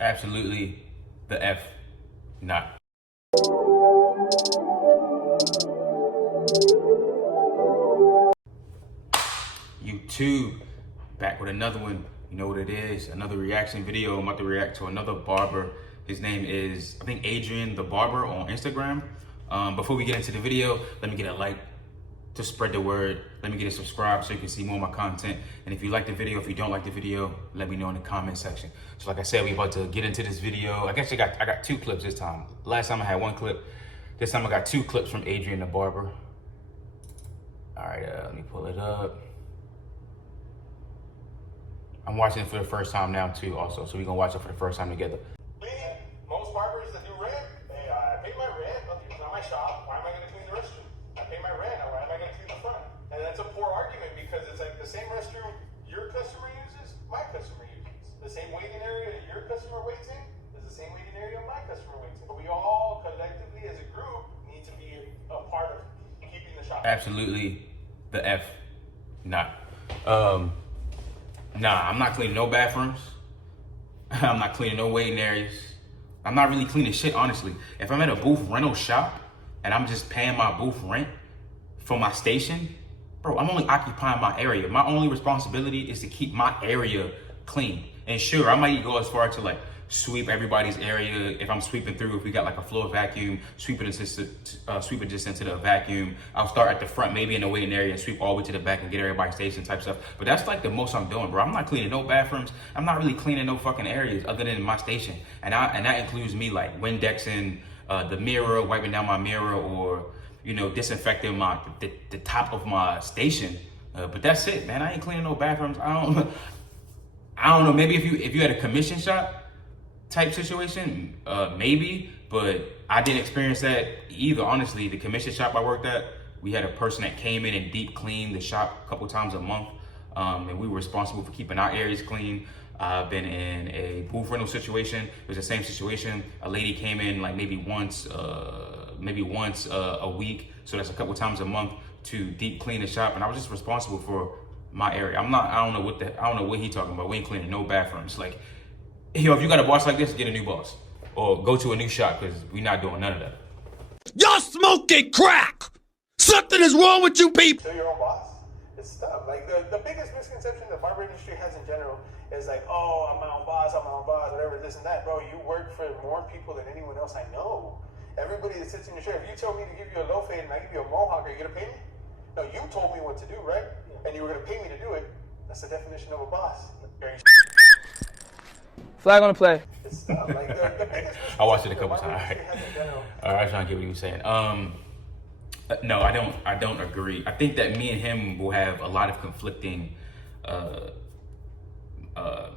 Absolutely the F not. YouTube, back with another one. You know what it is, another reaction video. I'm about to react to another barber. His name is, I think, Adrianthebarber on Instagram. Before we get into the video, let me get a like to spread the word. Let me get a subscribe so you can see more of my content. And if you like the video, if you don't like the video, let me know in the comment section. So like I said, we about to get into this video. I guess I got two clips this time. Last time I had one clip. This time I got two clips from Adrianthebarber. All right, let me pull it up. I'm watching it for the first time now too also, so we're gonna watch it for the first time together. Most barbers that do rent, I pay my rent, it's not my shop, why am I gonna clean the restroom? I pay my rent, why am I gonna clean the front? And that's a poor argument because it's like the same restroom your customer uses, my customer uses. The same waiting area your customer waits in is the same waiting area my customer waits in. But we all collectively as a group need to be a part of keeping the shop. Absolutely the F not. Nah, I'm not cleaning no bathrooms. I'm not cleaning no waiting areas. I'm not really cleaning shit, honestly. If I'm at a booth rental shop and I'm just paying my booth rent for my station, bro, I'm only occupying my area. My only responsibility is to keep my area clean. And sure, I might go as far to like sweep everybody's area. If I'm sweeping through, if we got like a floor vacuum, sweep it just into the vacuum. I'll start at the front, maybe in the waiting area, and sweep all the way to the back and get everybody's station type stuff. But that's like the most I'm doing, bro. I'm not cleaning no bathrooms. I'm not really cleaning no fucking areas other than my station. And that includes me like Windexing the mirror, wiping down my mirror, or you know, disinfecting the top of my station. But that's it, man. I ain't cleaning no bathrooms. I don't know. Maybe if you had a commission shop type situation, maybe, but I didn't experience that either. Honestly, the commission shop I worked at, we had a person that came in and deep cleaned the shop a couple times a month, and we were responsible for keeping our areas clean. I've been in a booth rental situation. It was the same situation. A lady came in like maybe once a week, so that's a couple times a month, to deep clean the shop, and I was just responsible for my area. I don't know what he talking about. We ain't cleaning no bathrooms. Like, yo, if you got a boss like this, get a new boss. Or go to a new shop, because we're not doing none of that. Y'all smoking crack! Something is wrong with you people! Still your own boss? It's tough. Like, the biggest misconception the barber industry has in general is like, oh, I'm my own boss, whatever, this and that. Bro, you work for more people than anyone else I know. Everybody that sits in your chair, if you tell me to give you a low fade and I give you a mohawk, are you gonna pay me? No, you told me what to do, right? And you were gonna pay me to do it. That's the definition of a boss. Flag on the play. It's tough. Like, the biggest I watched it a couple times. All right, I was trying to get what you were saying. No, I don't agree. I think that me and him will have a lot of conflicting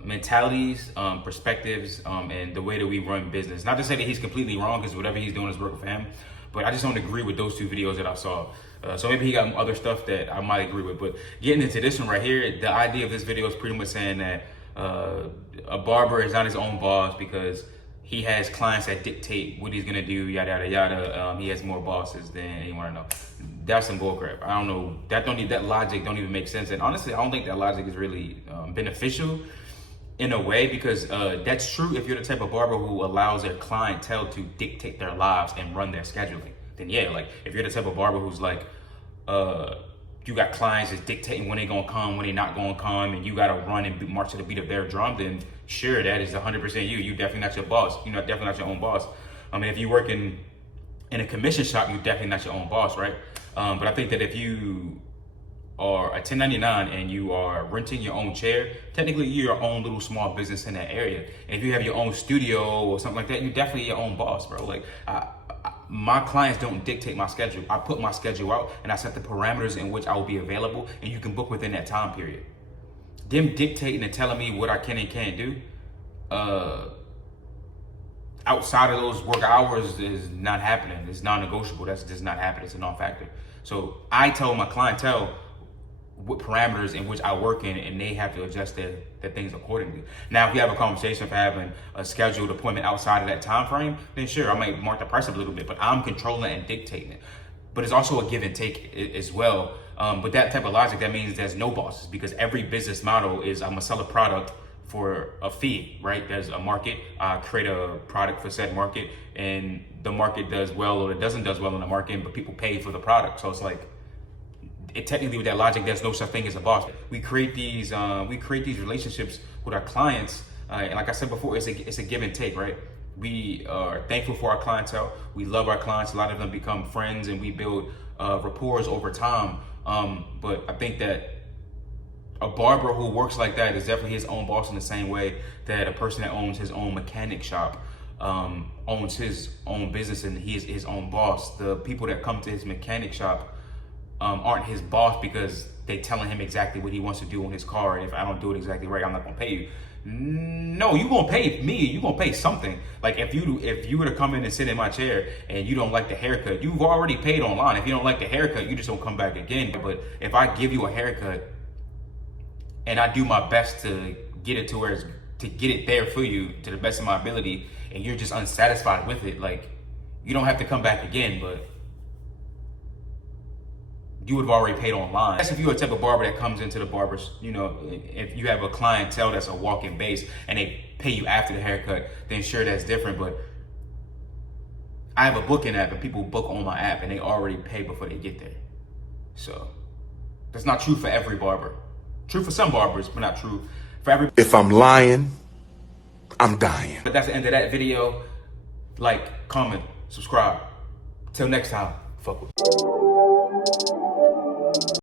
mentalities, perspectives, and the way that we run business. Not to say that he's completely wrong, because whatever he's doing is work for him, but I just don't agree with those two videos that I saw. So maybe he got other stuff that I might agree with. But getting into this one right here, the idea of this video is pretty much saying that a barber is not his own boss because he has clients that dictate what he's gonna do, yada yada yada. He has more bosses than anyone I know. That's some bullcrap. I don't know. That logic don't even make sense. And honestly, I don't think that logic is really beneficial in a way, because that's true if you're the type of barber who allows their clientele to dictate their lives and run their scheduling. Then yeah, like if you're the type of barber who's like, you got clients that's dictating when they gonna come, when they not gonna come, and you gotta run and march to the beat of their drum, then sure, that is 100% you. You definitely not your boss. You're not definitely not your own boss. I mean, if you work in a commission shop, you're definitely not your own boss, right? But I think that if you are a 1099 and you are renting your own chair, technically you're your own little small business in that area. And if you have your own studio or something like that, you're definitely your own boss, bro. Like, my clients don't dictate my schedule. I put my schedule out and I set the parameters in which I will be available, and you can book within that time period. Them dictating and telling me what I can and can't do outside of those work hours is not happening. It's non-negotiable. That's just not happening. It's a non-factor. So I tell my clientele what parameters in which I work in, and they have to adjust their things accordingly. Now, if we have a conversation for having a scheduled appointment outside of that time frame, then sure, I might mark the price up a little bit, but I'm controlling it and dictating it. But it's also a give and take as well. But that type of logic, that means there's no bosses, because every business model is I'm gonna sell a product for a fee, right? There's a market, create a product for said market, and the market does well or it doesn't does well in the market, but people pay for the product. So it's like, technically with that logic, there's no such thing as a boss. We create these relationships with our clients, and like I said before, it's a give and take, right? We are thankful for our clientele. We love our clients. A lot of them become friends, and we build rapport over time. But I think that a barber who works like that is definitely his own boss in the same way that a person that owns his own mechanic shop owns his own business and he is his own boss. The people that come to his mechanic shop aren't his boss because they telling him exactly what he wants to do on his car. And if I don't do it exactly right, I'm not gonna pay you. No, you gonna pay me. You gonna pay something. Like if you were to come in and sit in my chair and you don't like the haircut, you've already paid online. If you don't like the haircut, you just don't come back again. But if I give you a haircut and I do my best to get it to get it there for you to the best of my ability, and you're just unsatisfied with it, like, you don't have to come back again, but you would have already paid online. That's if you're a type of barber that comes into the barbers, if you have a clientele that's a walk-in base and they pay you after the haircut, then sure, that's different. But I have a booking app and people book on my app and they already pay before they get there. So that's not true for every barber. True for some barbers, but not true for every. If I'm lying, I'm dying. But that's the end of that video. Like, comment, subscribe. Till next time, fuck with.